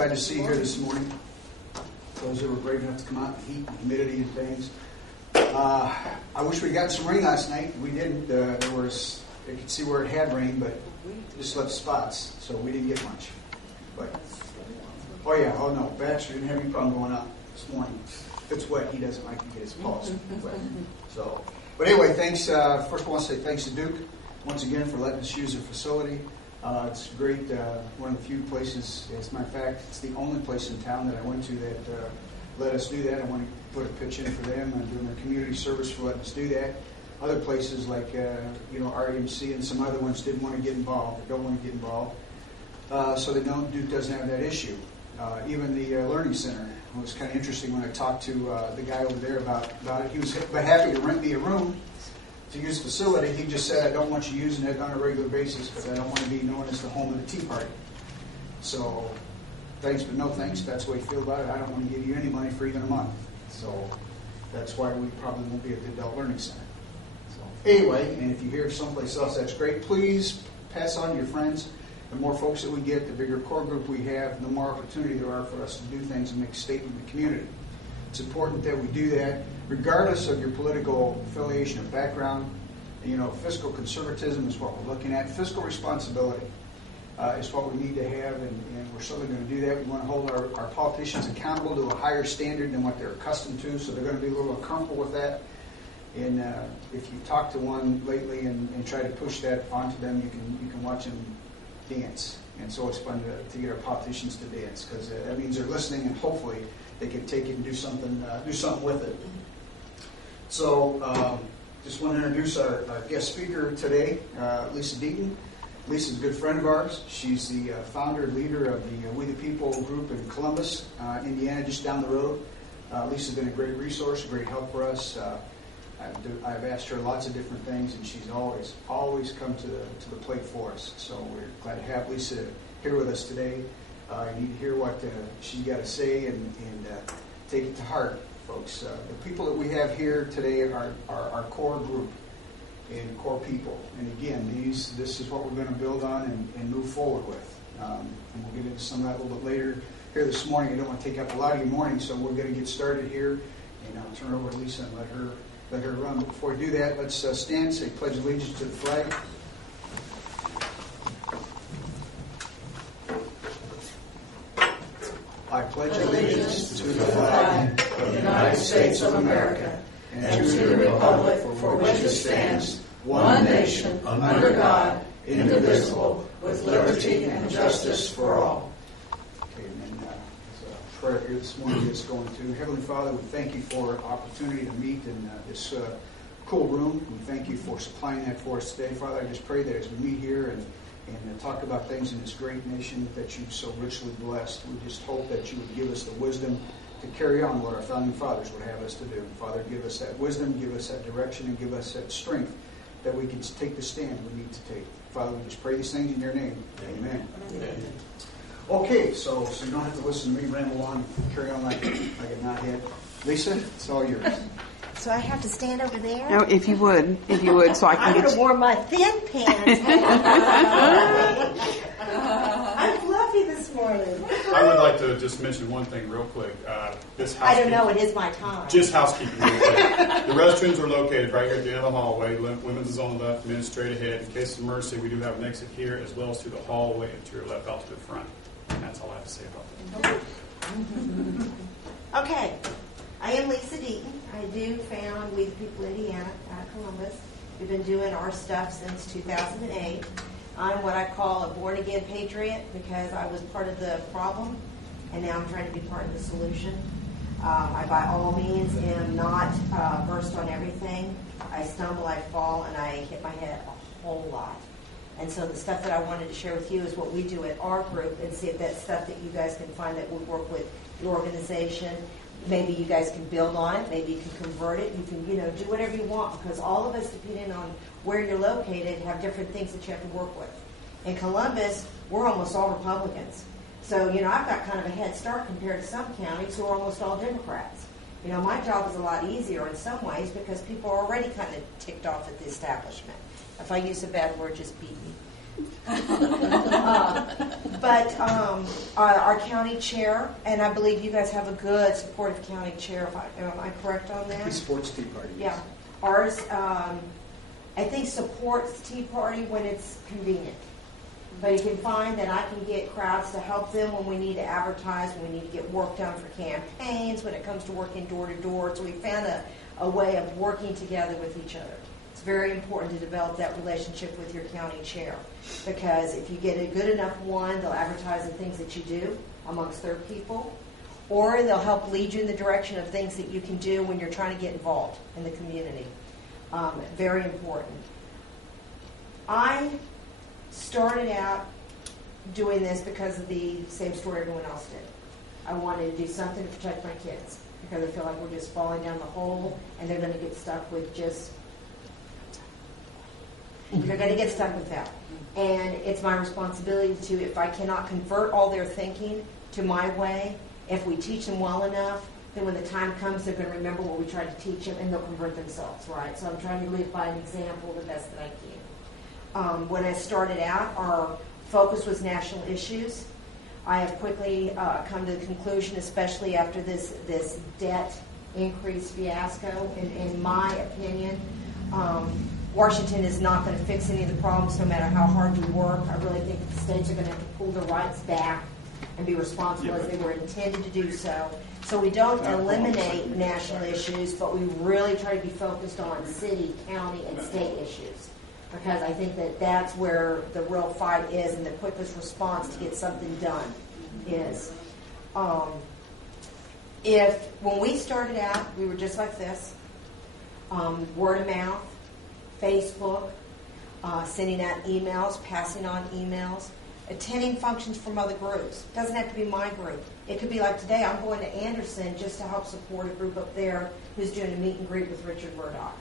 glad to see you here this morning. Those that were brave enough to come out, the heat and humidity and things. I wish we got some rain last night. We didn't. You could see where it had rain, but just left spots, so we didn't get much. But no, Baxter didn't have any problem going out this morning. If it's wet, he doesn't like to get his paws wet. So, but anyway, thanks. First, I want to say thanks to Duke once again for letting us use their facility. It's great. One of the few places, as a matter of fact, it's the only place in town that I went to that let us do that. I want to put a pitch in for them and doing their community service for letting us do that. Other places like REMC and some other ones didn't want to get involved or don't want to get involved, so they don't. Duke doesn't have that issue. Even the Learning Center. It was kind of interesting when I talked to the guy over there about it. He was happy to rent me a room to use the facility. He just said, I don't want you using it on a regular basis because I don't want to be known as the home of the Tea Party. So, thanks but no thanks. That's the way you feel about it. I don't want to give you any money for even a month. So, that's why we probably won't be at the Adult Learning Center. So, anyway, and if you hear someplace else that's great, please pass on to your friends. The more folks that we get, the bigger core group we have, the more opportunity there are for us to do things and make a statement in the community. It's important that we do that, regardless of your political affiliation or background. Fiscal conservatism is what we're looking at. Fiscal responsibility is what we need to have, and we're certainly going to do that. We want to hold our politicians accountable to a higher standard than what they're accustomed to, so they're going to be a little uncomfortable with that. And if you talk to one lately and try to push that onto them, you can watch them dance. And so it's fun to get our politicians to dance, because that means they're listening, and hopefully they can take it and do something with it. So just want to introduce our guest speaker today, Lisa Deaton. Lisa's a good friend of ours. She's the founder and leader of the We the People group in Columbus, Indiana, just down the road. Lisa's been a great resource, a great help for us. I've asked her lots of different things, and she's always come to the plate for us. So we're glad to have Lisa here with us today. You need to hear what she's got to say and take it to heart, folks. The people that we have here today are our core group and core people. And again, this is what we're going to build on and move forward with. And we'll get into some of that a little bit later. Here this morning, I don't want to take up a lot of your morning, so we're going to get started here. And I'll turn it over to Lisa and let her run. But before we do that, let's stand, say pledge allegiance to the flag. I pledge allegiance to the flag of the United States of America and to the republic for which it stands, one nation, under God, indivisible, with liberty and justice for all. Okay, and then prayer here this morning is going to Heavenly Father. We thank you for an opportunity to meet in this cool room. We thank you for supplying that for us today. Father, I just pray that as we meet here and talk about things in this great nation that you've so richly blessed, we just hope that you would give us the wisdom to carry on what our founding fathers would have us to do. Father, give us that wisdom, give us that direction, and give us that strength that we can take the stand we need to take. Father, we just pray these things in your name. Amen. Amen. Okay, so you don't have to listen to me ramble on, carry on like a knothead. Lisa, it's all yours. So I have to stand over there? No, if you would, so I can I get would have worn my thin pants. I'm fluffy this morning. I would like to just mention one thing real quick. I don't know, it is my time. Just housekeeping real quick. The restrooms are located right here at the end of the hallway. Women's is on the left, men's straight ahead. In case of emergency, we do have an exit here as well as through the hallway and to your left out to the front. And that's all I have to say about that. Okay. I am Lisa Deaton. I do found We the People Indiana out of Columbus. We've been doing our stuff since 2008. I'm what I call a born-again patriot because I was part of the problem, and now I'm trying to be part of the solution. I, by all means, am not versed on everything. I stumble, I fall, and I hit my head a whole lot. And so the stuff that I wanted to share with you is what we do at our group, and see if that's stuff that you guys can find that would work with your organization. Maybe you guys can build on it. Maybe you can convert it. You can, do whatever you want, because all of us, depending on where you're located, have different things that you have to work with. In Columbus, we're almost all Republicans. So, I've got kind of a head start compared to some counties who are almost all Democrats. My job is a lot easier in some ways because people are already kind of ticked off at the establishment. If I use a bad word, just beat me. Our county chair, and I believe you guys have a good supportive county chair. Am I correct on that? He supports Tea Party. Yeah. Ours, I think, supports Tea Party when it's convenient. But you can find that I can get crowds to help them when we need to advertise, when we need to get work done for campaigns, when it comes to working door to door. So we found a way of working together with each other. It's very important to develop that relationship with your county chair, because if you get a good enough one, they'll advertise the things that you do amongst their people, or they'll help lead you in the direction of things that you can do when you're trying to get involved in the community. Very important. I started out doing this because of the same story everyone else did. I wanted to do something to protect my kids because I feel like we're just falling down the hole and they're going to get stuck with they're going to get stuck with that. And it's my responsibility to, if I cannot convert all their thinking to my way, if we teach them well enough, then when the time comes, they're going to remember what we tried to teach them and they'll convert themselves, right? So I'm trying to live by an example the best that I can. When I started out, our focus was national issues. I have quickly come to the conclusion, especially after this debt increase fiasco, in my opinion, Washington is not going to fix any of the problems no matter how hard you work. I really think the states are going to have to pull their rights back and be responsible as they were intended to do so. So we don't eliminate national issues, but we really try to be focused on city, county, and state issues. Because I think that that's where the real fight is, and the quickest response to get something done is. When we started out, we were just like this, word of mouth, Facebook, sending out emails, passing on emails, attending functions from other groups. It doesn't have to be my group. It could be like today, I'm going to Anderson just to help support a group up there who's doing a meet and greet with Richard Murdoch.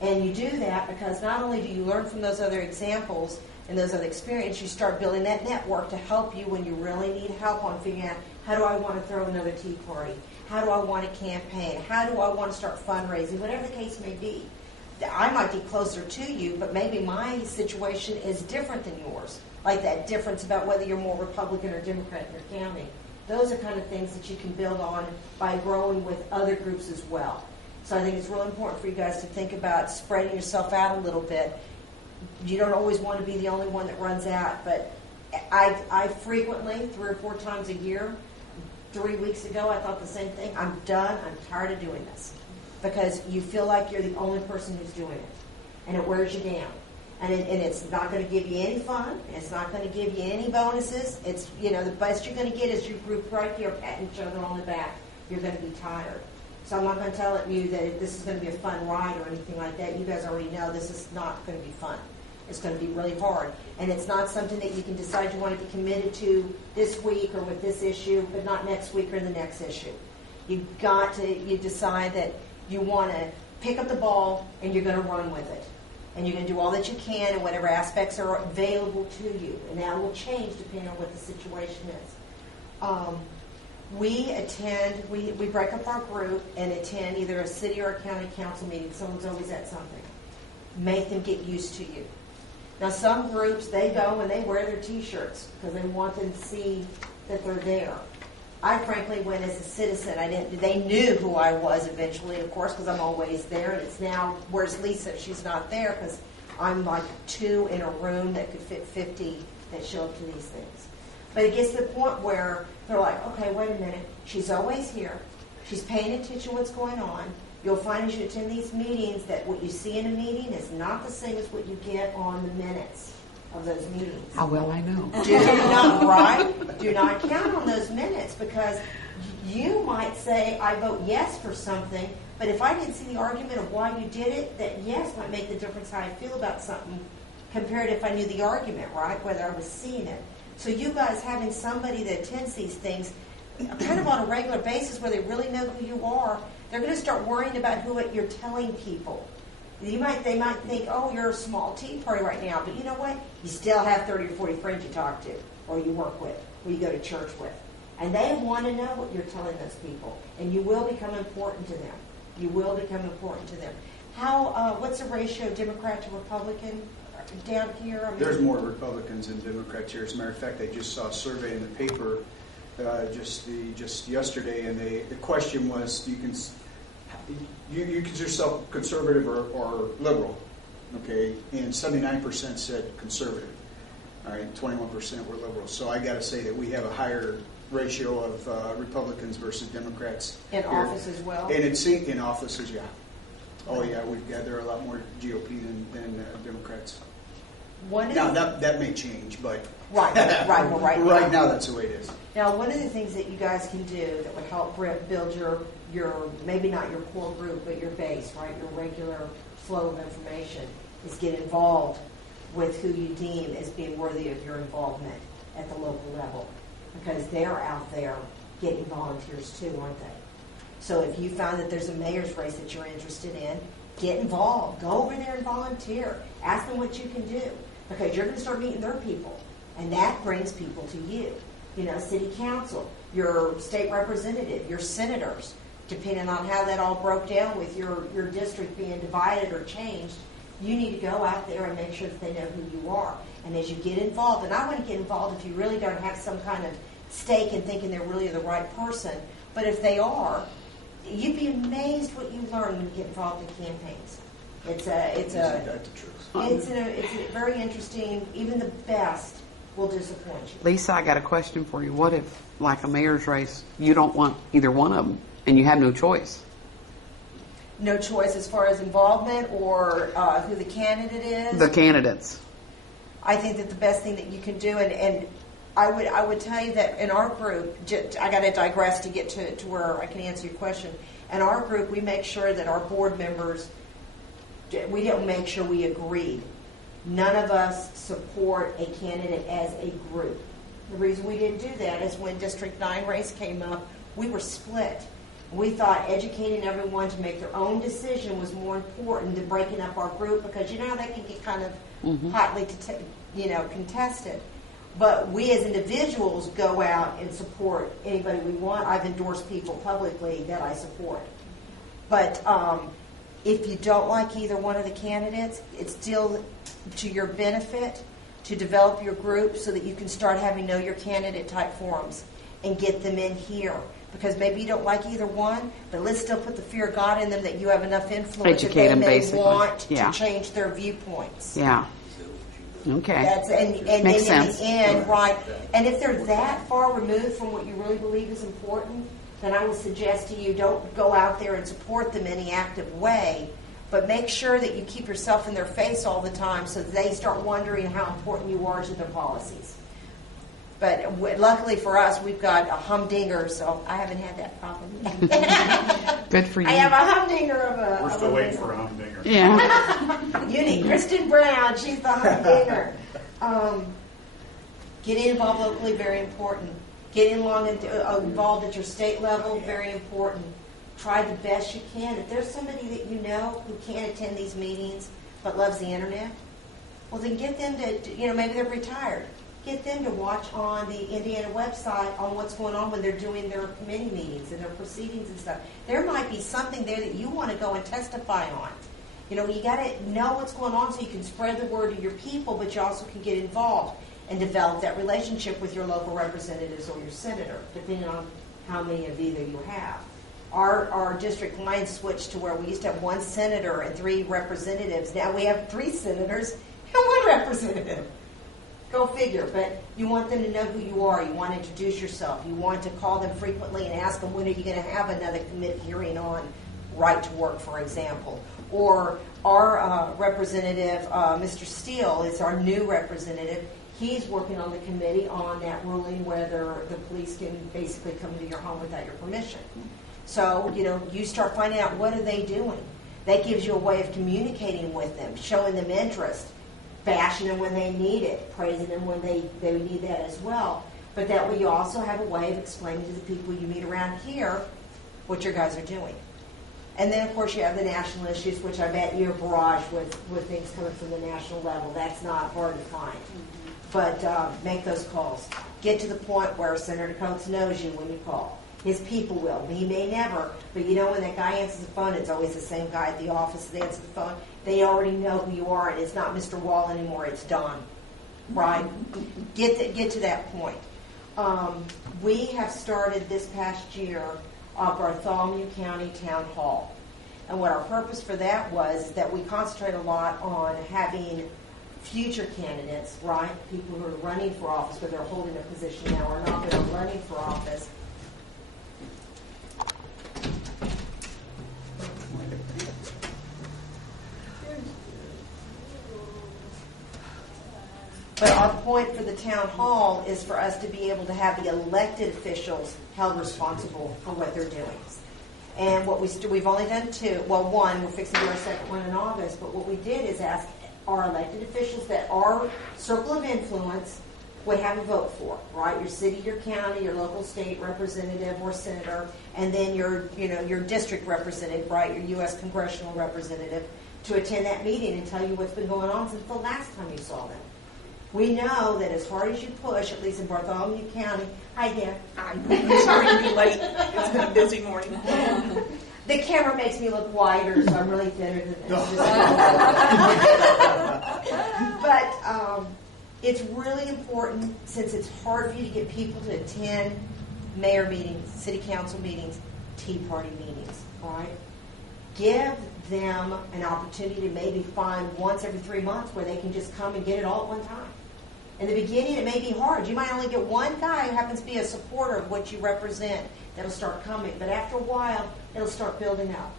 And you do that because not only do you learn from those other examples and those other experiences, you start building that network to help you when you really need help on figuring out, how do I want to throw another tea party? How do I want to campaign? How do I want to start fundraising? Whatever the case may be. I might be closer to you, but maybe my situation is different than yours. Like that difference about whether you're more Republican or Democrat in your county. Those are kind of things that you can build on by growing with other groups as well. So I think it's really important for you guys to think about spreading yourself out a little bit. You don't always want to be the only one that runs out, but I frequently, 3 or 4 times a year, 3 weeks ago, I thought the same thing. I'm done. I'm tired of doing this. Because you feel like you're the only person who's doing it. And it wears you down. And it's not going to give you any fun. It's not going to give you any bonuses. It's, the best you're going to get is your group right here patting each other on the back. You're going to be tired. So I'm not going to tell you that this is going to be a fun ride or anything like that. You guys already know this is not going to be fun. It's going to be really hard. And it's not something that you can decide you want to be committed to this week or with this issue, but not next week or the next issue. You decide that you want to pick up the ball and you're going to run with it. And you're going to do all that you can in whatever aspects are available to you. And that will change depending on what the situation is. We break up our group and attend either a city or a county council meeting. Someone's always at something. Make them get used to you. Now, some groups, they go and they wear their T-shirts because they want them to see that they're there. I frankly went as a citizen. They knew who I was eventually, of course, because I'm always there. And it's now, where's Lisa? She's not there because I'm like 2 in a room that could fit 50 that show up to these things. But it gets to the point where they're like, okay, wait a minute. She's always here. She's paying attention to what's going on. You'll find as you attend these meetings that what you see in a meeting is not the same as what you get on the minutes of those meetings. How well I know. Do not count on those minutes, because you might say, I vote yes for something, but if I didn't see the argument of why you did it, that yes might make the difference how I feel about something compared to if I knew the argument, right, whether I was seeing it. So you guys having somebody that attends these things kind of on a regular basis where they really know who you are, they're going to start worrying about who you're telling people. They might think, oh, you're a small tea party right now, but you know what? You still have 30 or 40 friends you talk to, or you work with, or you go to church with. And they want to know what you're telling those people. And you will become important to them. You will become important to them. What's the ratio of Democrat to Republican? down here? I mean, There's more Republicans than Democrats here. As a matter of fact, I just saw a survey in the paper just yesterday, and the question was, you consider yourself conservative or liberal, okay? And 79% said conservative. All right, 21% were liberal. So I got to say that we have a higher ratio of Republicans versus Democrats in here. office as well? And it's in offices, yeah. Oh yeah, there are a lot more GOP than Democrats. Now that may change, but right right now that's the way it is. Now, one of the things that you guys can do that would help build your maybe not your core group, but your base, right, your regular flow of information, is get involved with who you deem as being worthy of your involvement at the local level, because they're out there getting volunteers too, aren't they? So if you find that there's a mayor's race that you're interested in, get involved. Go over there and volunteer. Ask them what you can do, because you're going to start meeting their people, and that brings people to you. You know, city council, your state representative, your senators, depending on how that all broke down with your district being divided or changed, you need to go out there and make sure that they know who you are. And as you get involved, and I want to get involved if you really don't have some kind of stake in thinking they're really the right person, but if they are, you'd be amazed what you learn when you get involved in campaigns. It's a very interesting. Even the best will disappoint you. Lisa, I got a question for you. What if, like a mayor's race, you don't want either one of them, and you have no choice? No choice as far as involvement or who the candidate is? The candidates. I think that the best thing that you can do, and I would tell you that in our group, I got to digress to get to where I can answer your question. In our group, we make sure that our board members, we don't make sure we agreed. None of us support a candidate as a group. The reason we didn't do that is when District 9 race came up, we were split. We thought educating everyone to make their own decision was more important than breaking up our group, because you know how that can get kind of hotly contested. But we as individuals go out and support anybody we want. I've endorsed people publicly that I support. But if you don't like either one of the candidates, it's still to your benefit to develop your group so that you can start having know your candidate type forums and get them in here. Because maybe you don't like either one, but let's still put the fear of God in them that you have enough influence Educate that them, they may basically. want Yeah. to change their viewpoints. Yeah. Okay. That's, and Makes then sense. in the end, right? And if they're that far removed from what you really believe is important, then I would suggest to you don't go out there and support them in any active way, but make sure that you keep yourself in their face all the time so that they start wondering how important you are to their policies. But luckily for us, we've got a humdinger, so I haven't had that problem yet. Good for you. I have a humdinger of a... We're still waiting for a humdinger. Yeah. You need Kristen Brown. She's the humdinger. Getting involved locally, very important. Getting involved at your state level, very important. Try the best you can. If there's somebody that you know who can't attend these meetings but loves the internet, well, then get them to, maybe they're retired. Get them to watch on the Indiana website on what's going on when they're doing their committee meetings and their proceedings and stuff. There might be something there that you want to go and testify on. You got to know what's going on so you can spread the word to your people, but you also can get involved and develop that relationship with your local representatives or your senator, depending on how many of either you have. Our district line switched to where we used to have one senator and 3 representatives. Now we have 3 senators and 1 representative. Go figure. But you want them to know who you are. You want to introduce yourself. You want to call them frequently and ask them, when are you going to have another committee hearing on right to work, for example. Or our representative, Mr. Steele, is our new representative. He's working on the committee on that ruling whether the police can basically come into your home without your permission. So, you start finding out what are they doing. That gives you a way of communicating with them, showing them interest, bashing them when they need it, praising them when they need that as well. But that way you also have a way of explaining to the people you meet around here what your guys are doing. And then, of course, you have the national issues, which I bet you're barraged with things coming from the national level. That's not hard to find. But make those calls. Get to the point where Senator Coates knows you when you call. His people will. He may never, but you know when that guy answers the phone, it's always the same guy at the office that answers the phone. They already know who you are, and it's not Mr. Wall anymore, it's Don. Right? Get to that point. We have started this past year Bartholomew County Town Hall. And what our purpose for that was that we concentrate a lot on having future candidates, right? People who are running for office, but they're holding a position now or not, that are running for office. But our point for the town hall is for us to be able to have the elected officials held responsible for what they're doing. And what we've only done two. Well, one, we're fixing to do our second one in August. But what we did is ask our elected officials that our circle of influence would have a vote for, right? Your city, your county, your local state representative or senator, and then your district representative, right? Your U.S. congressional representative, to attend that meeting and tell you what's been going on since the last time you saw them. We know that as hard as you push, at least in Bartholomew County, hi there. I'm sorry to be late. It's been a busy morning. The camera makes me look wider, so I'm really thinner than this. But it's really important, since it's hard for you to get people to attend mayor meetings, city council meetings, Tea Party meetings, right? Give them an opportunity to maybe find once every 3 months where they can just come and get it all at one time. In the beginning, it may be hard. You might only get one guy who happens to be a supporter of what you represent that'll start coming. But after a while, it'll start building up.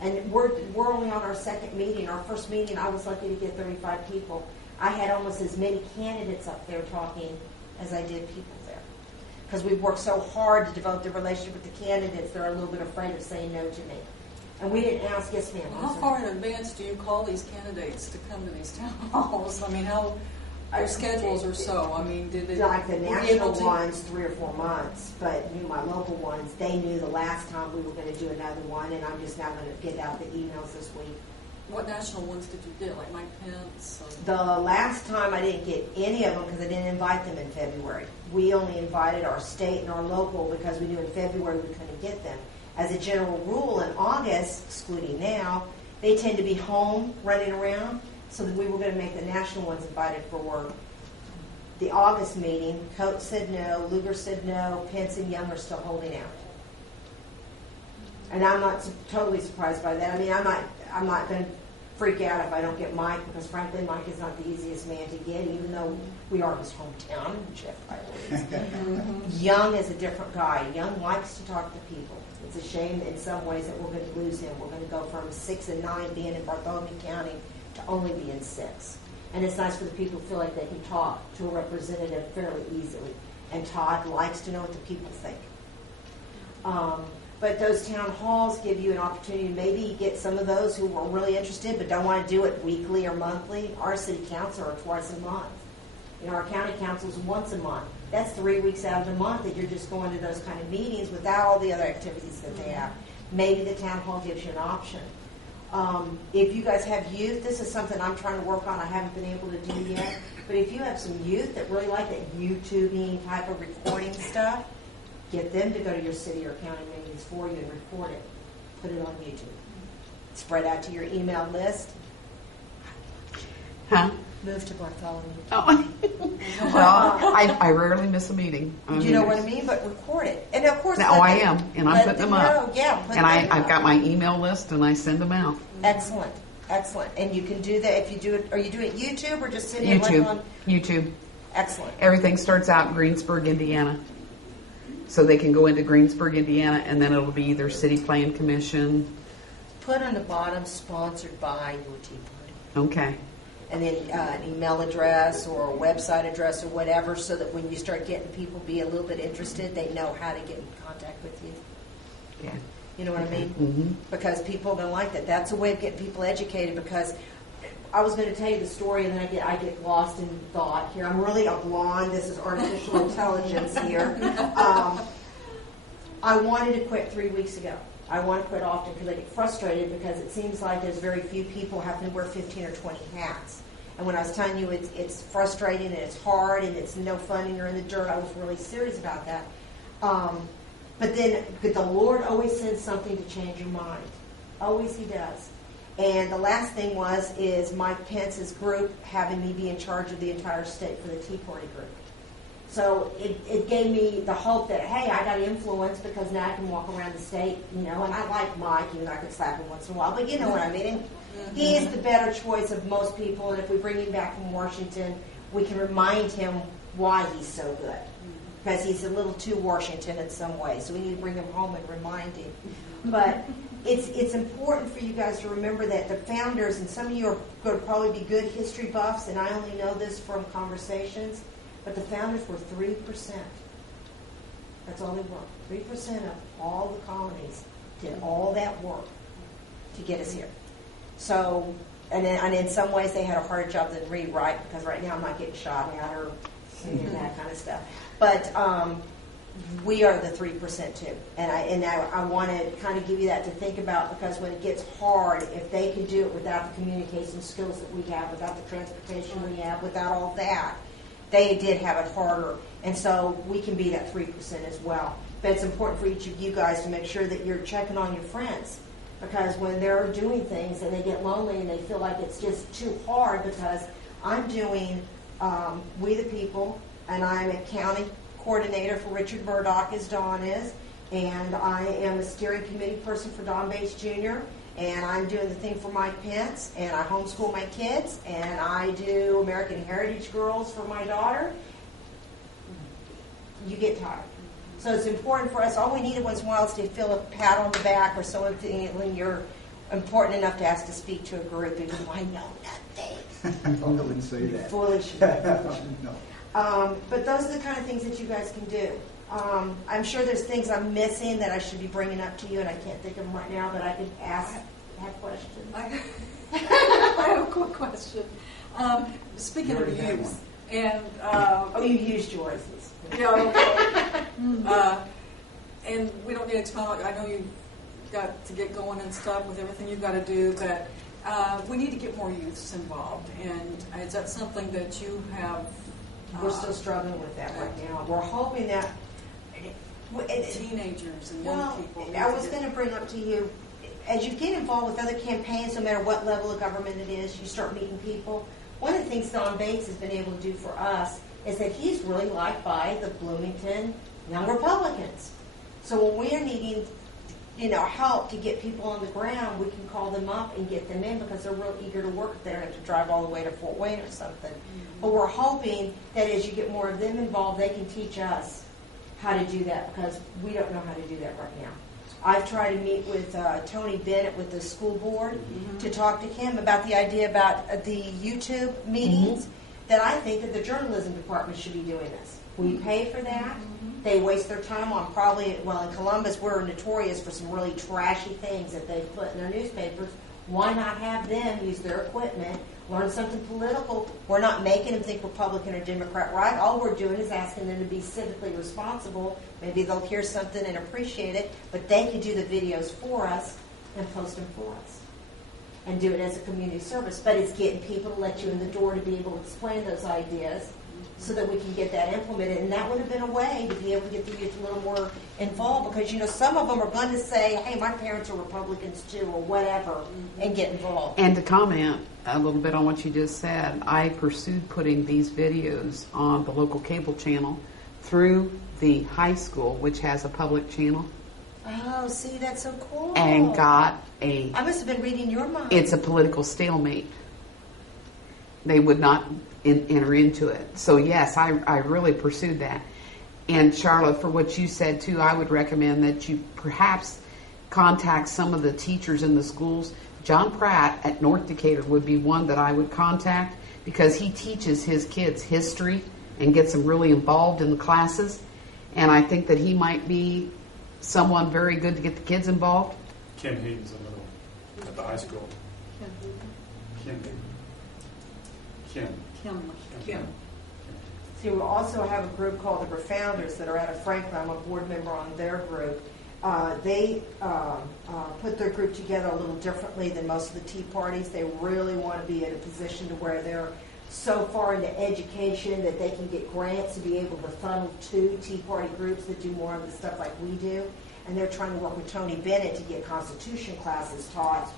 And we're only on our second meeting. Our first meeting, I was lucky to get 35 people. I had almost as many candidates up there talking as I did people there. Because we've worked so hard to develop the relationship with the candidates, they're a little bit afraid of saying no to me. And we didn't ask, yes ma'am. How far in advance do you call these candidates to come to these town halls? I mean, how their schedules are so. I mean, did it like the were you national able to- ones 3 or 4 months, but my local ones, they knew the last time we were going to do another one, and I'm just now going to get out the emails this week. What national ones did you get? Like Mike Pence? The last time I didn't get any of them because I didn't invite them in February. We only invited our state and our local because we knew in February we couldn't get them. As a general rule, in August, excluding now, they tend to be home running around, so that we were going to make the national ones invited for the August meeting. Coates said no, Lugar said no, Pence and Young are still holding out. And I'm not totally surprised by that. I mean, I'm not going to freak out if I don't get Mike, because frankly, Mike is not the easiest man to get, even though we are his hometown, Jeff Riley. Young is a different guy. Young likes to talk to people. It's a shame in some ways that we're going to lose him. We're going to go from 6 and 9 being in Bartholomew County to only being 6. And it's nice for the people who feel like they can talk to a representative fairly easily. And Todd likes to know what the people think. But those town halls give you an opportunity to maybe get some of those who are really interested but don't want to do it weekly or monthly. Our city council are twice a month. Our county council is once a month. That's 3 weeks out of the month that you're just going to those kind of meetings without all the other activities that they have. Maybe the town hall gives you an option. If you guys have youth, this is something I'm trying to work on. I haven't been able to do yet. But if you have some youth that really like that YouTubing type of recording stuff, get them to go to your city or county meetings for you and record it. Put it on YouTube. Spread out to your email list. Huh? Move to Bartholomew. Oh. Well, I rarely miss a meeting. You know what I mean? But record it. And of course, I am, and I'm putting them up. Yeah, and I've got my email list, and I send them out. Excellent. And you can do that if you do it. Are you doing it YouTube or just sitting like on YouTube? Excellent. Everything starts out in Greensburg, Indiana. So they can go into Greensburg, Indiana, and then it'll be either City Plan Commission. Put on the bottom, sponsored by your Tea Party. Okay. And then an email address or a website address or whatever, so that when you start getting people be a little bit interested, they know how to get in contact with you. Yeah. You know what I mean? Mm-hmm. Because people are going to like that. That's a way of getting people educated, because I was going to tell you the story, and then I get lost in thought here. I'm really a blonde. This is artificial intelligence here. I wanted to quit 3 weeks ago. I want to quit often because I get frustrated, because it seems like there's very few people who happen to wear 15 or 20 hats. And when I was telling you it's frustrating and it's hard and it's no fun and you're in the dirt, I was really serious about that. But the Lord always sends something to change your mind. Always He does. And the last thing is Mike Pence's group having me be in charge of the entire state for the Tea Party group. So it gave me the hope that, hey, I got influence because now I can walk around the state, and I like Mike, even though I could slap him once in a while, but you know what I mean. He is the better choice of most people, and if we bring him back from Washington, we can remind him why he's so good. Because he's a little too Washington in some ways, so we need to bring him home and remind him. But it's important for you guys to remember that the founders, and some of you are going to probably be good history buffs, and I only know this from conversations, but the founders were 3%. That's all they were. 3% of all the colonies did all that work to get us here. So, and in some ways they had a harder job than Reed, right? Because right now I'm not getting shot at or that kind of stuff. But we are the 3% too. And I want to kind of give you that to think about, because when it gets hard, if they can do it without the communication skills that we have, without the transportation we have, without all that, they did have it harder. And so we can be that 3% as well. But it's important for each of you guys to make sure that you're checking on your friends. Because when they're doing things and they get lonely and they feel like it's just too hard, because I'm doing We the People, and I'm a county coordinator for Richard Murdoch, as Dawn is, and I am a steering committee person for Don Bates Jr., and I'm doing the thing for Mike Pence, and I homeschool my kids, and I do American Heritage Girls for my daughter. You get tired. So it's important for us. All we need once in a while is to feel a pat on the back or someone when you're important enough to ask to speak to a group, even though I know nothing. I wouldn't say that. Foolish. No. But those are the kind of things that you guys can do. I'm sure there's things I'm missing that I should be bringing up to you, and I can't think of them right now, but I could have questions. I have a quick question. Speaking of youth, and you used yours. yeah, okay. And we don't need to expound. I know you've got to get going and stuff with everything you've got to do, but we need to get more youths involved. And is that something that you have? We're still struggling with that right now. We're hoping that teenagers and young people. I was going to bring up to you, as you get involved with other campaigns, no matter what level of government it is, you start meeting people. One of the things Don Bates has been able to do for us is that he's really liked by the Bloomington young Republicans. So when we're needing, help to get people on the ground, we can call them up and get them in because they're real eager to work there and to drive all the way to Fort Wayne or something. But we're hoping that as you get more of them involved, they can teach us how to do that, because we don't know how to do that right now. I've tried to meet with Tony Bennett with the school board to talk to him about the idea about the YouTube meetings, that I think that the journalism department should be doing this. We pay for that. They waste their time on in Columbus, we're notorious for some really trashy things that they've put in their newspapers. Why not have them use their equipment, learn something political? We're not making them think Republican or Democrat, right? All we're doing is asking them to be civically responsible. Maybe they'll hear something and appreciate it, but they can do the videos for us and post them for us and do it as a community service. But it's getting people to let you in the door to be able to explain those ideas so that we can get that implemented. And that would have been a way to be able to get the youth a little more involved, because, some of them are going to say, hey, my parents are Republicans too, or whatever, and get involved. And to comment a little bit on what you just said, I pursued putting these videos on the local cable channel through the high school, which has a public channel. Oh, see, that's so cool. And got I must have been reading your mind. It's a political stalemate. They would not enter into it. So yes, I really pursued that. And Charlotte, for what you said too, I would recommend that you perhaps contact some of the teachers in the schools. John Pratt at North Decatur would be one that I would contact, because he teaches his kids history and gets them really involved in the classes. And I think that he might be someone very good to get the kids involved. Kim Hayden's another one at the high school. Kim. See, we also have a group called the Refounders that are out of Franklin. I'm a board member on their group. They put their group together a little differently than most of the Tea Parties. They really want to be in a position to where they're so far into education that they can get grants to be able to funnel to Tea Party groups that do more of the stuff like we do. And they're trying to work with Tony Bennett to get Constitution classes taught.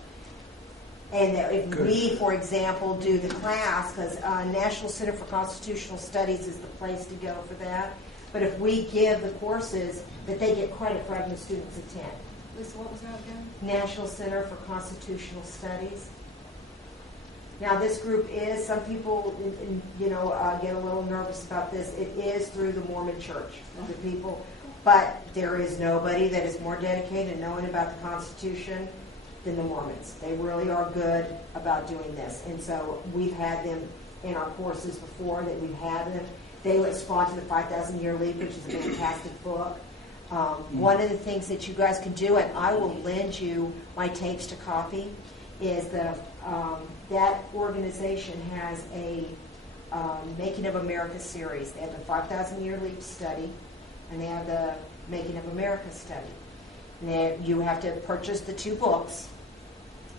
And that if we, for example, do the class, because National Center for Constitutional Studies is the place to go for that. But if we give the courses, that they get credit for having the students attend. Lisa, what was that again? National Center for Constitutional Studies. Now, this group is, some people, get a little nervous about this. It is through the Mormon Church, the people. But there is nobody that is more dedicated to knowing about the Constitution than the Mormons. They really are good about doing this. And so we've had them in our courses before, that we've had them. They respond to the 5,000 Year Leap, which is a fantastic book. One of the things that you guys can do, and I will lend you my tapes to copy, is that organization has a Making of America series. They have the 5,000 Year Leap study, and they have the Making of America study. And you have to purchase the 2 books.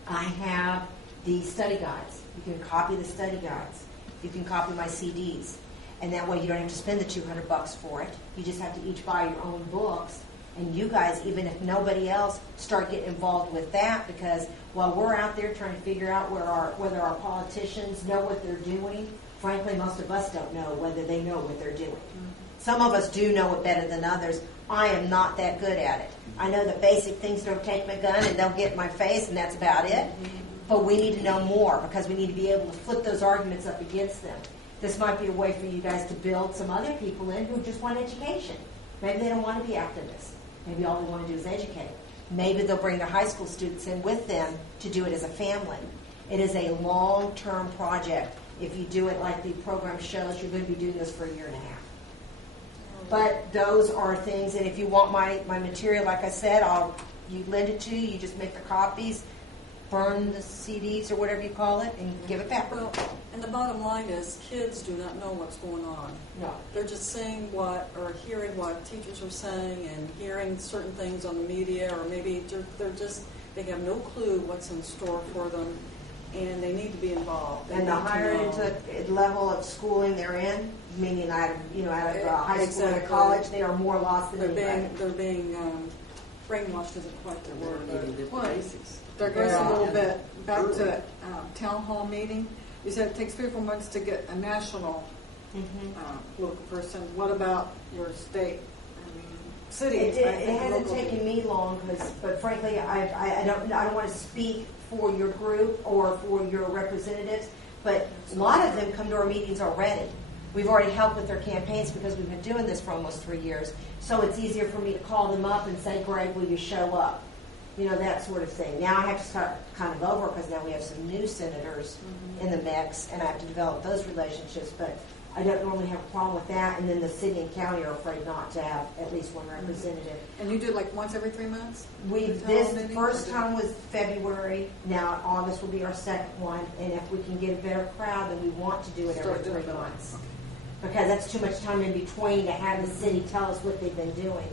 I have the study guides. You can copy the study guides. You can copy my CDs. And that way you don't have to spend the $200 for it. You just have to each buy your own books. And you guys, even if nobody else, start getting involved with that, because while we're out there trying to figure out whether our politicians know what they're doing, frankly, most of us don't know whether they know what they're doing. Some of us do know it better than others. I am not that good at it. I know the basic things: don't take my gun and don't get in my face, and that's about it. But we need to know more, because we need to be able to flip those arguments up against them. This might be a way for you guys to build some other people in who just want education. Maybe they don't want to be activists. Maybe all they want to do is educate. Maybe they'll bring their high school students in with them to do it as a family. It is a long-term project. If you do it like the program shows, you're going to be doing this for a year and a half. But those are things, and if you want my material, like I said, you lend it to you. You just make the copies, burn the CDs or whatever you call it, and give it back. Well, and the bottom line is, kids do not know what's going on. No. They're just saying or hearing what teachers are saying, and hearing certain things on the media, or maybe they have no clue what's in store for them, and they need to be involved. And the higher into level of schooling they're in, meaning out of high school or college, they are more lost than anybody. They're being brainwashed isn't quite the word. But digress a little bit back to town hall meeting. You said it takes 3 or 4 months to get a national political person. What about your state? City? It hasn't taken me long, but frankly, I don't want to speak for your group or for your representatives, but a lot of them come to our meetings already. We've already helped with their campaigns because we've been doing this for almost 3 years. So it's easier for me to call them up and say, Greg, will you show up? That sort of thing. Now I have to start kind of over, because now we have some new senators in the mix, and I have to develop those relationships. But I don't normally have a problem with that. And then the city and county are afraid not to have at least one representative. And you do it like once every 3 months? This first time was February. Now August will be our second one. And if we can get a better crowd, then we want to do it every 3 months. Because that's too much time in between to have the city tell us what they've been doing.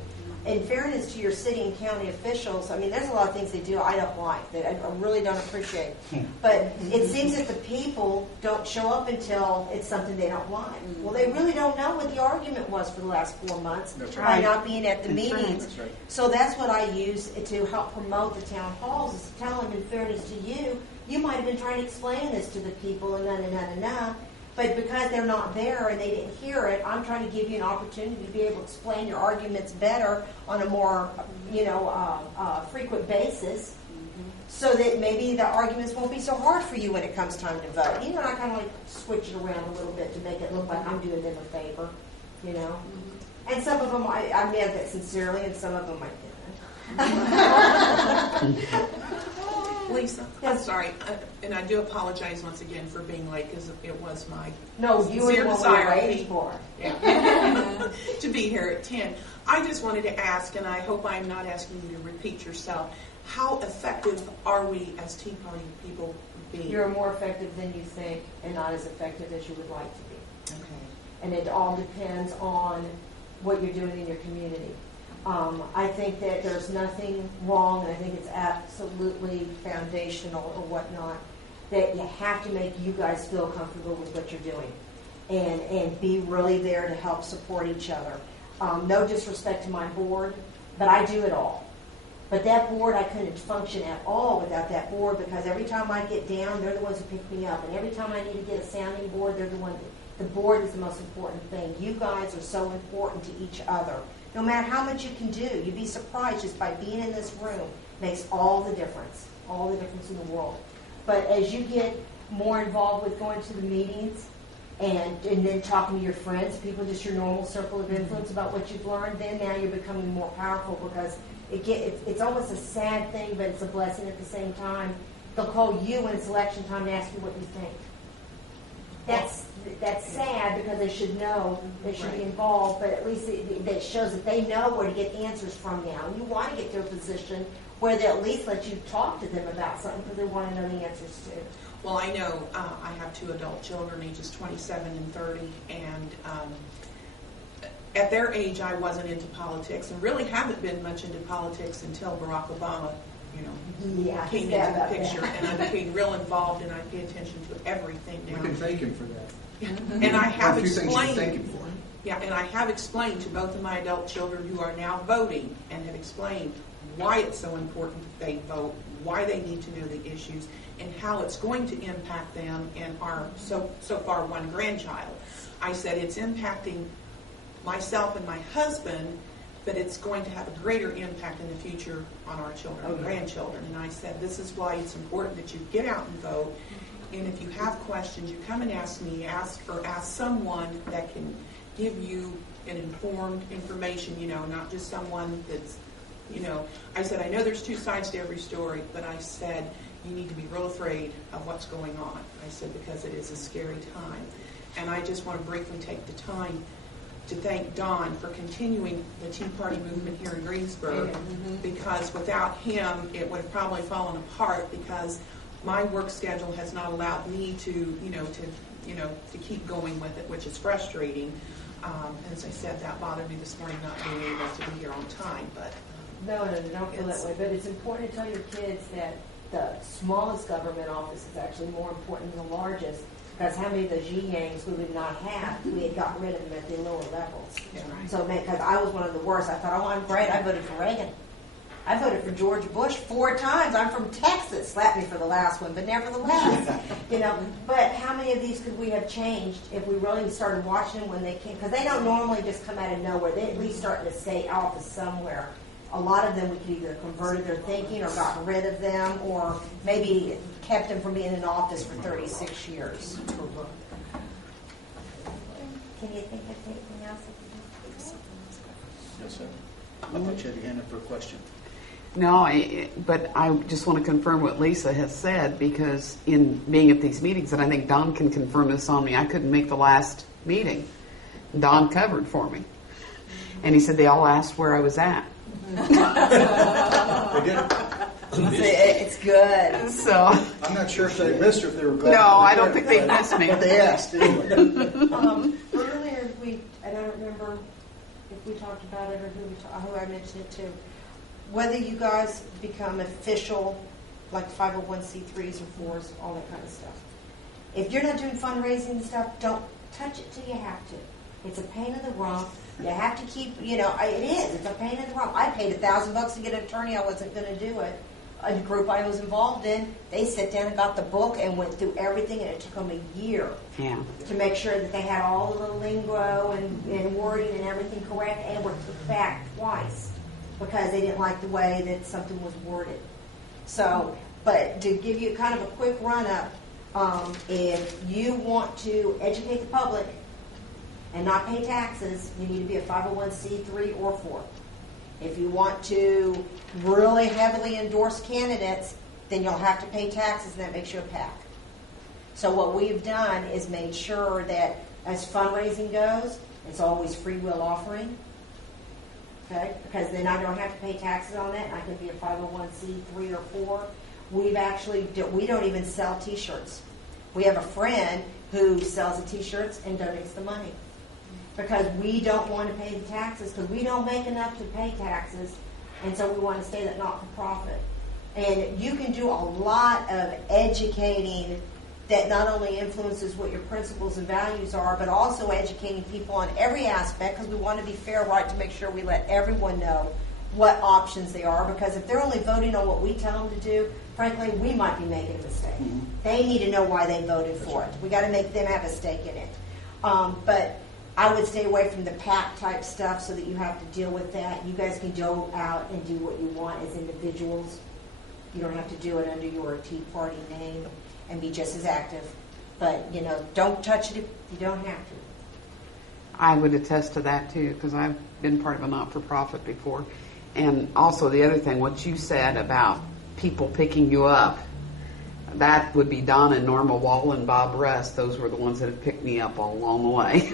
In fairness to your city and county officials, there's a lot of things they do I don't like, that I really don't appreciate. But it seems that the people don't show up until it's something they don't like. Well, they really don't know what the argument was for the last 4 months by not being at the meetings. That's right. So that's what I use to help promote the town halls, is to tell them, in fairness to you, you might have been trying to explain this to the people, and but because they're not there and they didn't hear it, I'm trying to give you an opportunity to be able to explain your arguments better on a more, frequent basis, so that maybe the arguments won't be so hard for you when it comes time to vote. I kind of like switch it around a little bit to make it look like I'm doing them a favor, And some of them I meant that sincerely, and some of them I didn't. Lisa, Yes. I'm sorry, and I do apologize once again for being late, because it was my No, you were the one we were waiting for. to be here at 10. I just wanted to ask, and I hope I'm not asking you to repeat yourself, how effective are we as Tea Party people being? You're more effective than you think, and not as effective as you would like to be. Okay. And it all depends on what you're doing in your community. I think that there's nothing wrong, and I think it's absolutely foundational or whatnot, that you have to make you guys feel comfortable with what you're doing, and be really there to help support each other. No disrespect to my board, but I do it all. But that board, I couldn't function at all without that board, because every time I get down, they're the ones who pick me up. And every time I need to get a sounding board, they're the one. The board is the most important thing. You guys are so important to each other. No matter how much you can do, you'd be surprised just by being in this room makes all the difference in the world. But as you get more involved with going to the meetings and then talking to your friends, people just your normal circle of influence about what you've learned, then now you're becoming more powerful, because it's almost a sad thing, but it's a blessing at the same time. They'll call you when it's election time to ask you what you think. That's sad, because they should know, they should be involved, but at least it shows that they know where to get answers from now. And you want to get to a position where they at least let you talk to them about something, because they want to know the answers too. Well, I know I have 2 adult children, ages 27 and 30, and at their age, I wasn't into politics, and really haven't been much into politics until Barack Obama, came into the picture, and I became real involved, and I pay attention to everything now. We can thank him for that. And I have A few things you can explained. thank him for. Yeah, and I have explained to both of my adult children who are now voting, and have explained why it's so important that they vote, why they need to know the issues, and how it's going to impact them and our so far one grandchild. I said it's impacting myself and my husband, but it's going to have a greater impact in the future on our children and grandchildren. And I said this is why it's important that you get out and vote. And if you have questions, you come and ask me, ask someone that can give you an informed information, not just someone that's, I said, I know there's 2 sides to every story, but I said, you need to be real afraid of what's going on. I said, because it is a scary time. And I just want to briefly take the time to thank Don for continuing the Tea Party movement here in Greensburg, because without him, it would have probably fallen apart, because my work schedule has not allowed me to keep going with it, which is frustrating. As I said, that bothered me this morning, not being able to be here on time. But No, don't feel that way. But it's important to tell your kids that the smallest government office is actually more important than the largest, because how many of those yin-yangs we would not have if we had gotten rid of them at the lower levels. Yeah. So, because I was one of the worst. I thought, I'm great. I voted for Reagan. I voted for George Bush 4 times. I'm from Texas. Slapped me for the last one, but nevertheless, But how many of these could we have changed if we really started watching them when they came? Because they don't normally just come out of nowhere. They at least start in a state office somewhere. A lot of them we could either converted their thinking or got rid of them, or maybe kept them from being in office for 36 years. Can you think of anything else? Yes, sir. I thought you had your hand up for a question. No, but I just want to confirm what Lisa has said, because in being at these meetings, and I think Don can confirm this on me, I couldn't make the last meeting. Don covered for me. And he said they all asked where I was at. They did. It's good. So I'm not sure if they missed or if they were glad. no, I don't think they missed me. But they asked anyway. Earlier, I don't remember if we talked about it or who I mentioned it to. Whether you guys become official, like 501c3s or 4s, all that kind of stuff. If you're not doing fundraising and stuff, don't touch it till you have to. It's a pain in the rump. You have to keep, it is. It's a pain in the rump. I paid $1,000 to get an attorney. I wasn't going to do it. A group I was involved in, they sat down and got the book and went through everything, and it took them a year to make sure that they had all the lingo and wording and everything correct, and were took back twice because they didn't like the way that something was worded. So, but to give you kind of a quick run-up, if you want to educate the public and not pay taxes, you need to be a 501c3 or 4. If you want to really heavily endorse candidates, then you'll have to pay taxes, and that makes you a PAC. So what we've done is made sure that as fundraising goes, it's always free will offering. Okay? Because then I don't have to pay taxes on that, and I can be a 501c3 or 4. We don't even sell T-shirts. We have a friend who sells the T-shirts and donates the money. Because we don't want to pay the taxes, because we don't make enough to pay taxes, and so we want to stay that not-for-profit. And you can do a lot of educating that not only influences what your principles and values are, but also educating people on every aspect, because we want to be fair, right, to make sure we let everyone know what options they are, because if they're only voting on what we tell them to do, frankly, we might be making a mistake. Mhm. They need to know why they voted for it. We got to make them have a stake in it. But I would stay away from the PAC type stuff so that you have to deal with that. You guys can go out and do what you want as individuals. You don't have to do it under your Tea Party name and be just as active. But, you know, don't touch it if you don't have to. I would attest to that too, because I've been part of a not-for-profit before. And also the other thing, what you said about people picking you up, that would be Don and Norma Wall and Bob Rust. Those were the ones that have picked me up all along the way.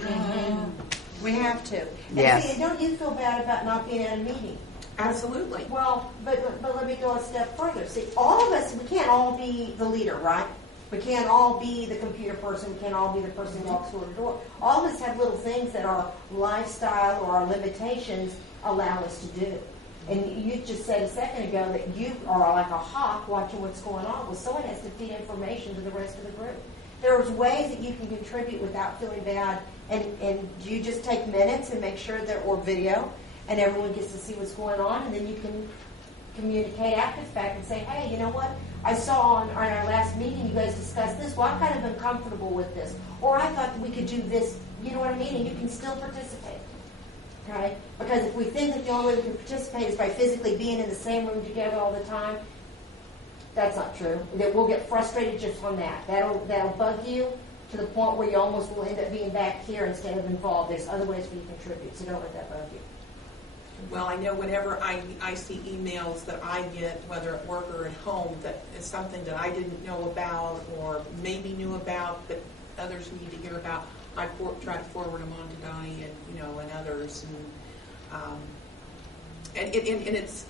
We have to. Yes. And see, don't you feel bad about not being at a meeting? Absolutely. Well, but let me go a step further. See, all of us, we can't all be the leader, right? We can't all be the computer person. We can't all be the person who walks door to door. All of us have little things that our lifestyle or our limitations allow us to do. And you just said a second ago that you are like a hawk watching what's going on. Well, someone has to feed information to the rest of the group. There's ways that you can contribute without feeling bad. And you just take minutes and make sure that, or video, and everyone gets to see what's going on, and then you can communicate after the fact and say, hey, you know what? I saw on our last meeting you guys discussed this. Well, I'm kind of uncomfortable with this. Or I thought that we could do this. You know what I mean? And you can still participate. Okay? Because if we think that the only way we can participate is by physically being in the same room together all the time, that's not true. That we'll get frustrated just on that. That'll bug you to the point where you almost will end up being back here instead of involved. There's other ways for you to contribute, so don't let that bug you. Well, I know whenever I see emails that I get, whether at work or at home, that is something that I didn't know about or maybe knew about, but others need to hear about, I try to forward them on to Donnie and others. And it's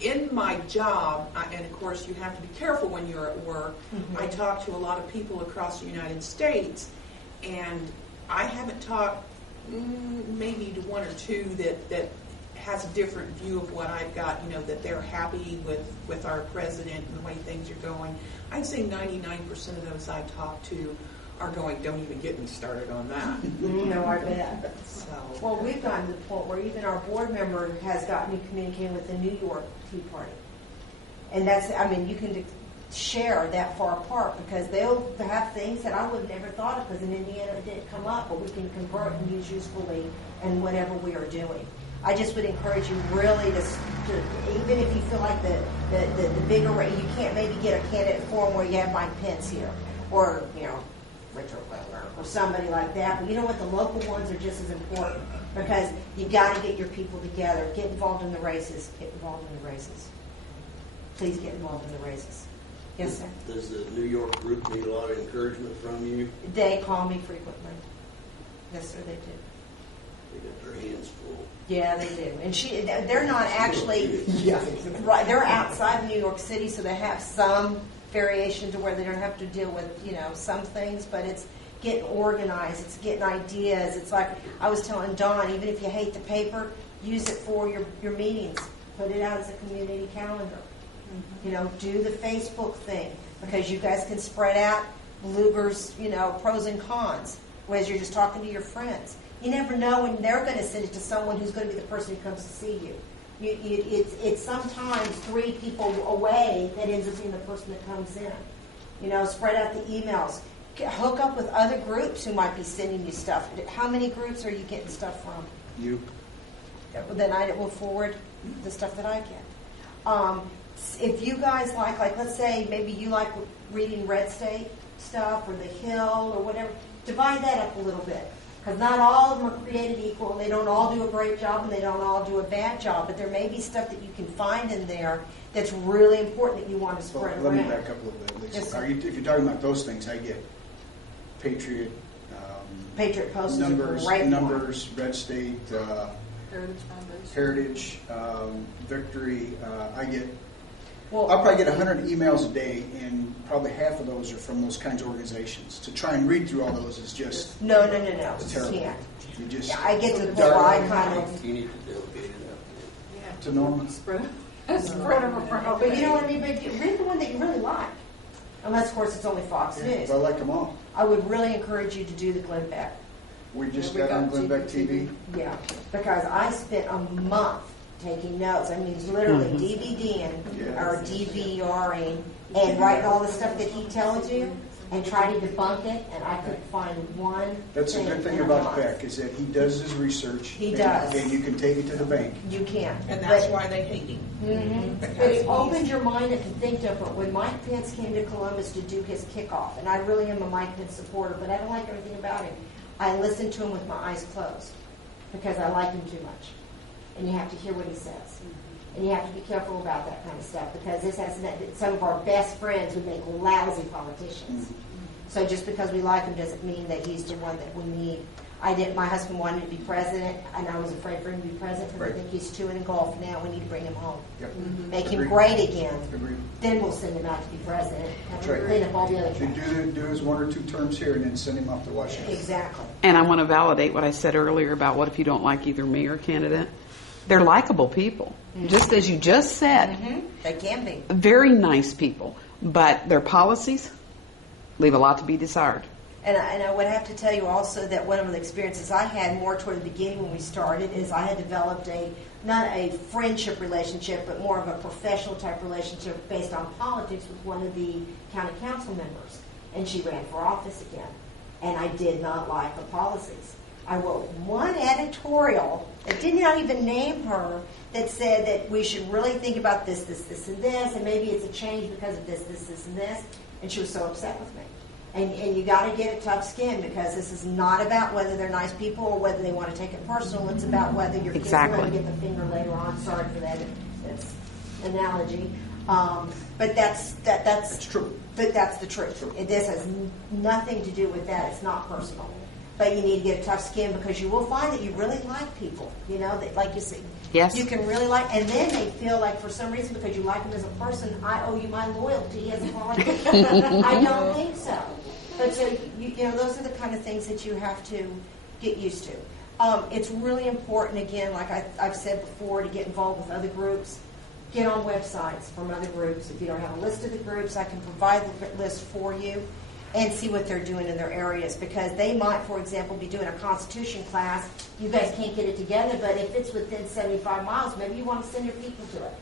in my job, and of course you have to be careful when you're at work. Mm-hmm. I talk to a lot of people across the United States, and I haven't talked maybe to one or two that has a different view of what I've got, that they're happy with our president and the way things are going. I'd say 99% of those I talk to are going, don't even get me started on that. No, I bet. So, well, we've gotten to the point where even our board member has gotten me communicating with the New York Tea Party. And you can share that far apart because they'll have things that I would have never thought of because in Indiana it didn't come up, but we can convert and use usefully in whatever we are doing. I just would encourage you really to even if you feel like the bigger, you can't maybe get a candidate forum where you have Mike Pence here or, Richard Weller or somebody like that. But you know what? The local ones are just as important because you got to get your people together. Get involved in the races. Get involved in the races. Please get involved in the races. Yes, sir? Does the New York group need a lot of encouragement from you? They call me frequently. Yes, sir, they do. They got their hands full. Yeah, they do. And they're not actually, right, they're outside New York City, so they have some variation to where they don't have to deal with, some things, but it's getting organized, it's getting ideas. It's like I was telling Dawn, even if you hate the paper, use it for your meetings. Put it out as a community calendar. Mm-hmm. Do the Facebook thing because you guys can spread out Luger's, pros and cons, whereas you're just talking to your friends. You never know when they're going to send it to someone who's going to be the person who comes to see you. It's sometimes 3 people away that ends up being the person that comes in. Spread out the emails. Hook up with other groups who might be sending you stuff. How many groups are you getting stuff from? You. Then I will forward the stuff that I get. If you guys like let's say maybe you like reading Red State stuff or The Hill or whatever, divide that up a little bit. Because not all of them are created equal, and they don't all do a great job, and they don't all do a bad job. But there may be stuff that you can find in there that's really important that you want to spread Let around. me back up a little bit, Lisa. Yes, sir. If you're talking about those things, I get Patriot, Patriot Post is a numbers, great one. Red State, Heritage Foundation. Heritage, Victory. Well, I'll probably get 100 emails a day, and probably half of those are from those kinds of organizations. To try and read through all those is just no. it's You terrible. can't. You just I get to the point where I kind of. You need to delegate it out. Yeah. To Norma. Spread. Spread them around. But you know what I mean? But you read the one that you really like. Unless, of course, it's only Fox News. I like them all. I would really encourage you to do the Glenn Beck. We just Yeah, we got on got Glenn Beck TV. Yeah, because I spent a month taking notes. I mean, literally DVDing or DVRing and writing all the stuff that he tells you and try to debunk it, and I couldn't find one. That's a good thing in a about month. Beck is that he does his research. He and- does. And you can take it to the bank. You can. And that's But- why they hate him. Mhm. Because But it he's- opens your mind up to think different. When Mike Pence came to Columbus to do his kickoff, and I really am a Mike Pence supporter, but I don't like everything about him. I listened to him with my eyes closed because I like him too much. And you have to hear what he says. And you have to be careful about that kind of stuff because this has some of our best friends would make lousy politicians. So just because we like him doesn't mean that he's the one that we need. My husband wanted to be president, and I was afraid for him to be president because Right. I think he's 2 in golf now. We need to bring him home. Yep. Make him Agreed. great again. Agreed. Then we'll send him out to be president. Have That's him right. clean up all the other You trash. do his 1 or 2 terms here and then send him off to Washington. Exactly. And I want to validate what I said earlier about what if you don't like either me or candidate. They're likable people, just as you just said. They can be. Very nice people, but their policies leave a lot to be desired. And I would have to tell you also that one of the experiences I had more toward the beginning when we started is I had developed not a friendship relationship, but more of a professional type relationship based on politics with one of the county council members. And she ran for office again. And I did not like her policies. I wrote one editorial that did not even name her that said that we should really think about this, and this, and maybe it's a change because of this, and this. And she was so upset with me. And you got to get a tough skin because this is not about whether they're nice people or whether they want to take it personal. It's about whether your kids are going to get the finger later on. Sorry for that analogy, but that's true. But that's the truth. This has nothing to do with that. It's not personal. But you need to get a tough skin because you will find that you really like people. You know, that, like you see. Yes. You can really like, and then they feel like for some reason because you like them as a person, I owe you my loyalty as a politician. I don't think so. But so you know, those are the kind of things that you have to get used to. It's really important, again, like I've said before, to get involved with other groups. Get on websites from other groups. If you don't have a list of the groups, I can provide the list for you and see what they're doing in their areas. Because they might, for example, be doing a Constitution class. You guys can't get it together, but if it's within 75 miles, maybe you want to send your people to it.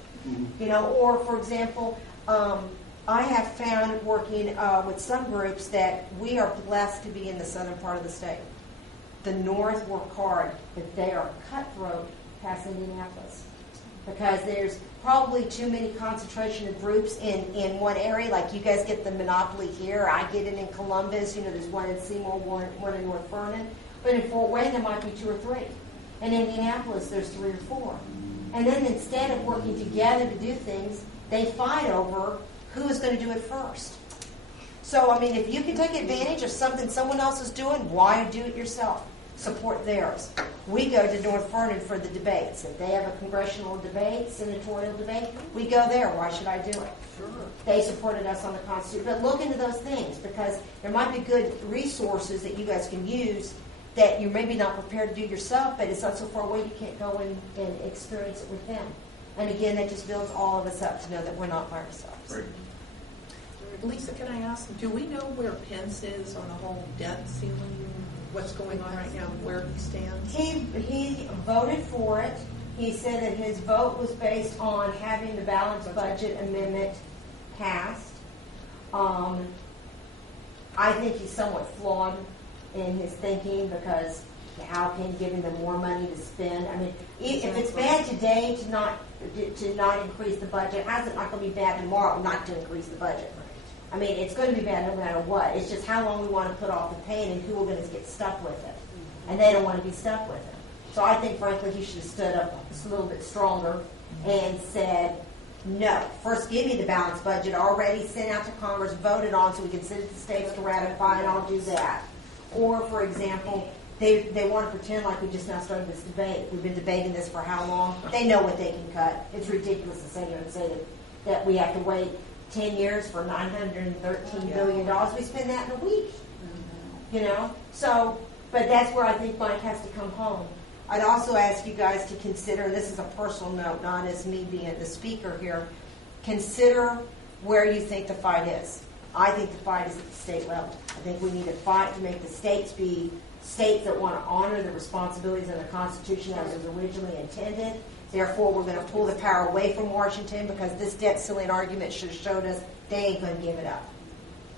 You know, or, for example, I have found working with some groups that we are blessed to be in the southern part of the state. The North work hard, but they are cutthroat past Indianapolis. Because there's probably too many concentration of groups in one area. Like you guys get the monopoly here. I get it in Columbus. You know, there's one in Seymour, one in North Vernon. But in Fort Wayne, there might be 2 or 3. In Indianapolis, there's 3 or 4. And then instead of working together to do things, they fight over who is going to do it first. So, I mean, if you can take advantage of something someone else is doing, why do it yourself? Support theirs. We go to North Vernon for the debates. If they have a congressional debate, senatorial debate, we go there. Why should I do it? Sure. They supported us on the Constitution. But look into those things because there might be good resources that you guys can use that you're maybe not prepared to do yourself, but it's not so far away you can't go and experience it with them. And again, that just builds all of us up to know that we're not by ourselves. Right. Lisa, can I ask, do we know where Pence is on the whole debt ceiling? What's going on right now, where he stands? He voted for it. He said that his vote was based on having the balanced budget amendment passed. I think he's somewhat flawed in his thinking because how can you give him more money to spend? I mean, if it's bad today to not increase the budget, how's it not going to be bad tomorrow not to increase the budget? I mean, it's going to be bad no matter what. It's just how long we want to put off the pain and who we're going to get stuck with it. And they don't want to be stuck with it. So I think, frankly, he should have stood up just a little bit stronger and said, no, first give me the balanced budget already sent out to Congress, voted on so we can send it to states to ratify, and I'll do that. Or, for example, they want to pretend like we just now started this debate. We've been debating this for how long? They know what they can cut. It's ridiculous to sit here and say that we have to wait 10 years for $913 billion. We spend that in a week. You know? So, but that's where I think Mike has to come home. I'd also ask you guys to consider, and this is a personal note, not as me being the speaker here, consider where you think the fight is. I think the fight is at the state level. I think we need a fight to make the states be states that want to honor the responsibilities of the Constitution as it was originally intended. Therefore, we're going to pull the power away from Washington because this debt ceiling argument should have showed us they ain't going to give it up.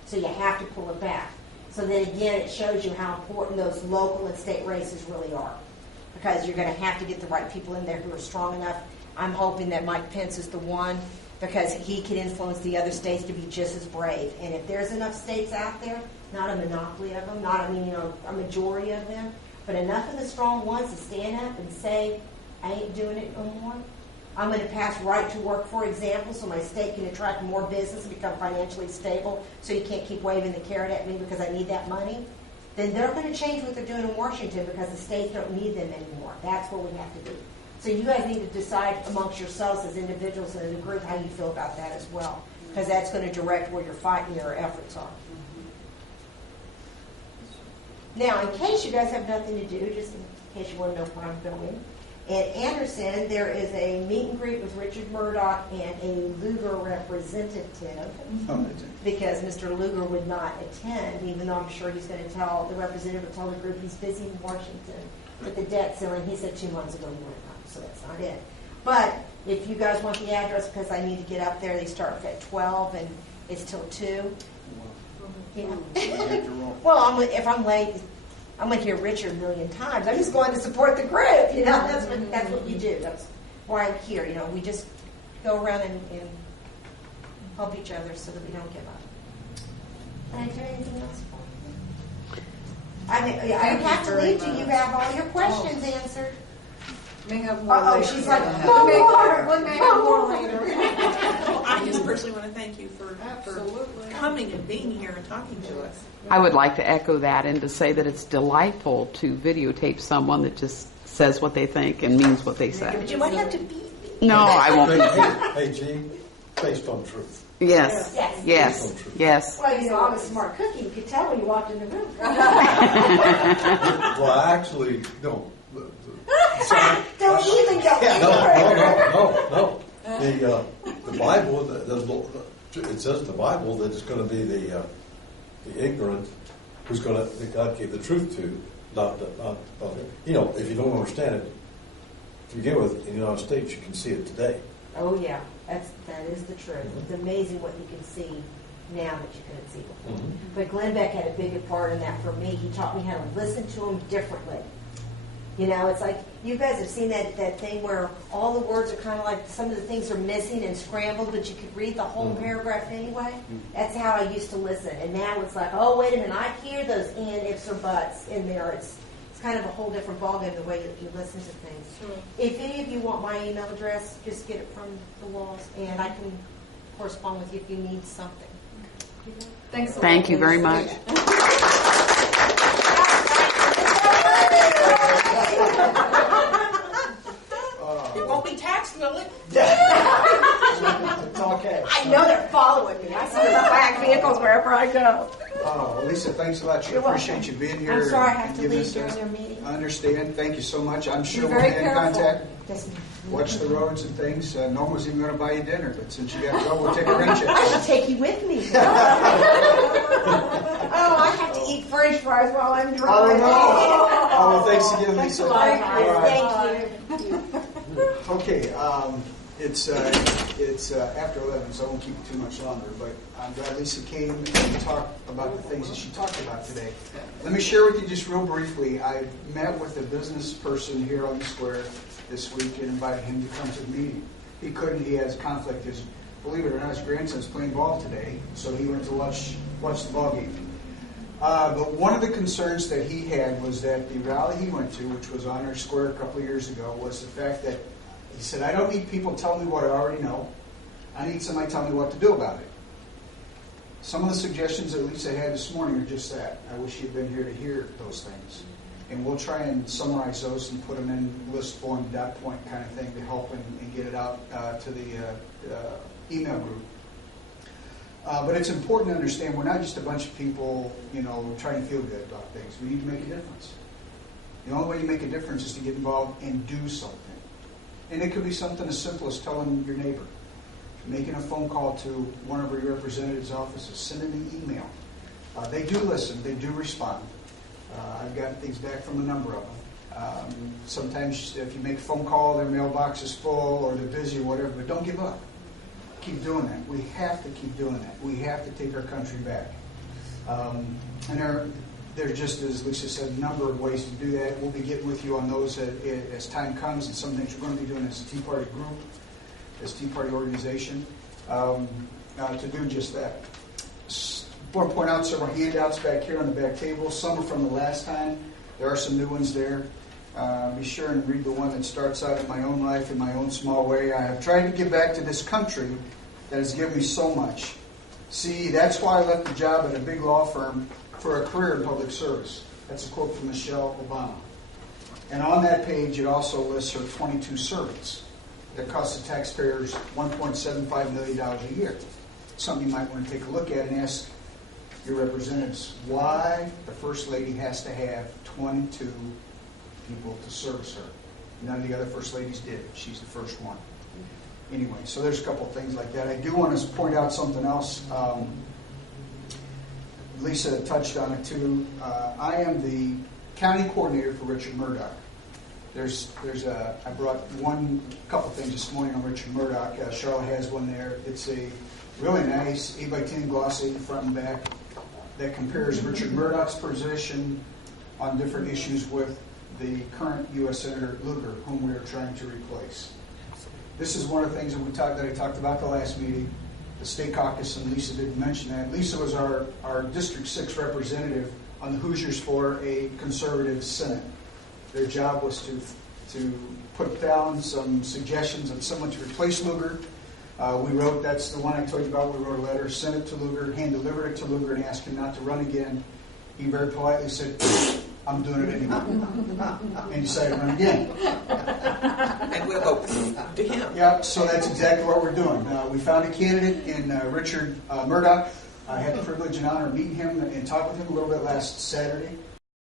So you have to pull it back. So then again, it shows you how important those local and state races really are. Because you're going to have to get the right people in there who are strong enough. I'm hoping that Mike Pence is the one because he can influence the other states to be just as brave. And if there's enough states out there, not a monopoly of them, not a majority of them, but enough of the strong ones to stand up and say, I ain't doing it no more. I'm going to pass right to work, for example, so my state can attract more business and become financially stable so you can't keep waving the carrot at me because I need that money. Then they're going to change what they're doing in Washington because the states don't need them anymore. That's what we have to do. So you guys need to decide amongst yourselves as individuals and as a group how you feel about that as well, because that's going to direct where your fight and your efforts are. Now, in case you guys have nothing to do, just in case you want to know where I'm going, at Anderson, there is a meet and greet with Richard Murdoch and a Lugar representative because Mr. Lugar would not attend, even though I'm sure he's going to tell the representative will tell the group he's busy in Washington with the debt ceiling. He said 2 months ago he wouldn't come, so that's not it. But if you guys want the address, because I need to get up there, they start at 12 and it's till 2. Yeah. Well, if I'm late, I'm going to hear Richard a million times. I'm just going to support the group. That's what you do. That's why I'm here. We just go around and help each other so that we don't give up. Is there anything else for you? I don't have to leave till you have all your questions answered. May have more later. She's like, no more. We may have more later. Well, I just personally want to thank you for Absolutely. coming and being here and talking to us. I would like to echo that and to say that it's delightful to videotape someone that just says what they think and means what they say. But you might have to beat me. No, I won't be. Hey, Gene, based on truth. Yes, Yes. yes, yes. Well, I'm a smart cookie. You could tell when you walked in the room. Well, I actually don't. Don't even go No. The Bible, it says in the Bible that it's going to be the ignorant who's going to, that God gave the truth to, not if you don't understand it, to begin with, in the United States, you can see it today. Oh yeah, that is the truth. It's amazing what you can see now that you couldn't see before. Mm-hmm. But Glenn Beck had a bigger part in that for me. He taught me how to listen to him differently. It's like you guys have seen that thing where all the words are kind of like some of the things are missing and scrambled, but you could read the whole paragraph anyway. That's how I used to listen. And now it's like, oh, wait a minute, I hear those and, ifs, or buts in there. It's kind of a whole different ballgame the way that you listen to things. Sure. If any of you want my email address, just get it from the walls, and I can correspond with you if you need something. Thanks a lot. Thank you very much. It won't be taxed, will it? It's okay. I know they're following me. I see the black vehicles wherever I go. Oh, Lisa, thanks a lot. You're Appreciate welcome. you being here. I'm sorry I have and to giving leave us during that. their meeting. I understand. Thank you so much. I'm sure Be we'll very be in careful. contact. Yes, Watch the roads and things. Norma's even going to buy you dinner, but since you got to go, we'll take a rain check. I should take you with me. Oh, I have to eat French fries while I'm driving. Oh, no. Oh, well, thanks again, Thanks Lisa. a lot, All guys. right. Thank you. Okay, it's after 11, so I won't keep it too much longer. But I'm glad Lisa came and talked about the things that she talked about today. Let me share with you just real briefly. I met with a business person here on the square this week and invited him to come to the meeting. He couldn't. He has conflict. Believe it or not, his grandson's playing ball today, so he went to watch the ball game. But one of the concerns that he had was that the rally he went to, which was on our square a couple of years ago, was the fact that he said, I don't need people telling me what I already know. I need somebody telling me what to do about it. Some of the suggestions that Lisa had this morning are just that. I wish you'd been here to hear those things. And we'll try and summarize those and put them in list form, dot point kind of thing to help and get it out to the email group. But it's important to understand we're not just a bunch of people, trying to feel good about things. We need to make a difference. The only way you make a difference is to get involved and do something. And it could be something as simple as telling your neighbor, making a phone call to one of your representative's offices, sending an email. They do listen. They do respond. I've gotten things back from a number of them. Sometimes if you make a phone call, their mailbox is full or they're busy or whatever, but don't give up. Keep doing that. We have to keep doing that. We have to take our country back. And there's just, as Lisa said, a number of ways to do that. We'll be getting with you on those as time comes, and some things we're going to be doing as a Tea Party group, as a Tea Party organization, to do just that. I want to point out several handouts back here on the back table. Some are from the last time. There are some new ones there. Be sure and read the one that starts out in my own life in my own small way. I have tried to give back to this country that has given me so much. See, that's why I left the job at a big law firm for a career in public service. That's a quote from Michelle Obama. And on that page, it also lists her 22 servants that cost the taxpayers $1.75 million a year. Something you might want to take a look at and ask your representatives why the First Lady has to have 22 people to service her. None of the other First Ladies did. She's the first one. Anyway, so there's a couple of things like that. I do want to point out something else. Lisa touched on it too. I am the county coordinator for Richard Murdoch. I brought couple things this morning on Richard Murdoch. Charlotte has one there. It's a really nice 8x10 glossy front and back that compares Richard Murdoch's position on different issues with the current U.S. Senator Lugar, whom we are trying to replace. This is one of the things that I talked about the last meeting, the state caucus, and Lisa didn't mention that. Lisa was our District 6 representative on the Hoosiers for a conservative Senate. Their job was to put down some suggestions on someone to replace Lugar. That's the one I told you about, we wrote a letter, sent it to Lugar, hand-delivered it to Lugar, and asked him not to run again. He very politely said, I'm doing it anyway. And decided to run again. And we'll go to him. Yeah, so that's exactly what we're doing. We found a candidate in Richard Murdoch. I had the privilege and honor of meeting him and talk with him a little bit last Saturday.